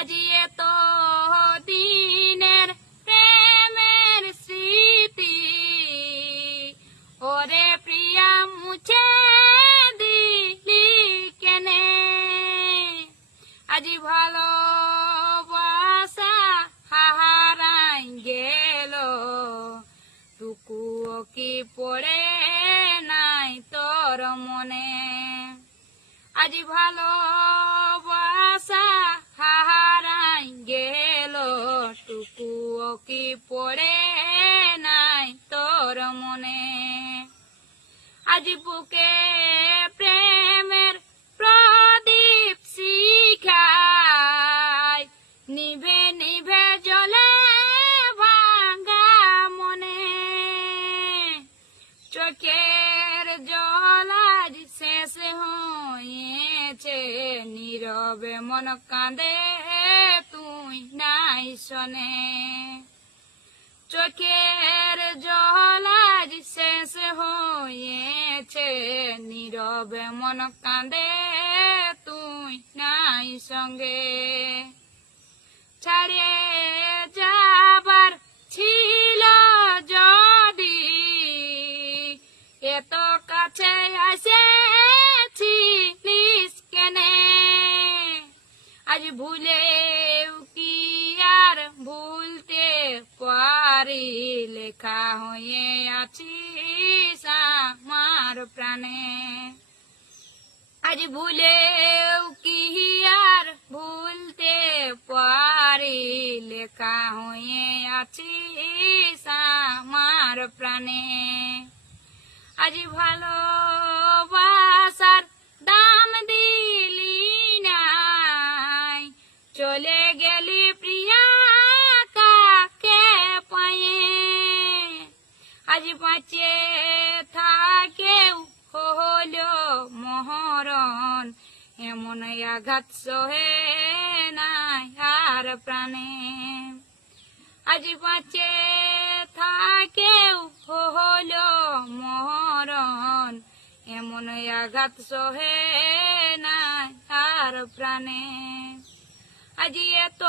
আজি এত দিনের প্রেমের স্মৃতি। ওরে প্রিয়া, মুছে দিলি কেনে? আজি ভালোবাসা হাহারাই গেল। টুকুও কি পড়ে নাই তোর মনে? আজি ভালোবাসা হাহারাই পড়ে নাই তোর মনে। আজি বুকে প্রেমের প্রদীপ শিখায়, নিভে নিভে জলে ভাঙ্গা মনে। চোখের জল আজ শেষ হয়েছে, নীরবে মন কাঁদে তুই নাই শোনে। চোখের জল শেষ হয়েছে। নীরবে মন কাঁদে, তুই নাই সঙ্গে। ছাড়িয়ে যাবার ছিল যদি, এত কাছে আসেছিলিস কেনে? আজ ভুলে কি আর ভুলতে পারি লেখা হয়ে আছিস আমার প্রাণে আজ ভুলেও কি আর ভুলতে পারি লেখা হয়ে আছিস আমার প্রাণে আজ ভালোবাসার দাম দিলি নাই চলে গেলি প্রিয়া আজ বাঁচে থাকেও হলো মহরণ। এমন আঘাত সহে নাই আর প্রাণে। আজ বাঁচে থাকেও হলো মহরণ। এমন আঘাত সহে নাই আর প্রাণে। আজ এত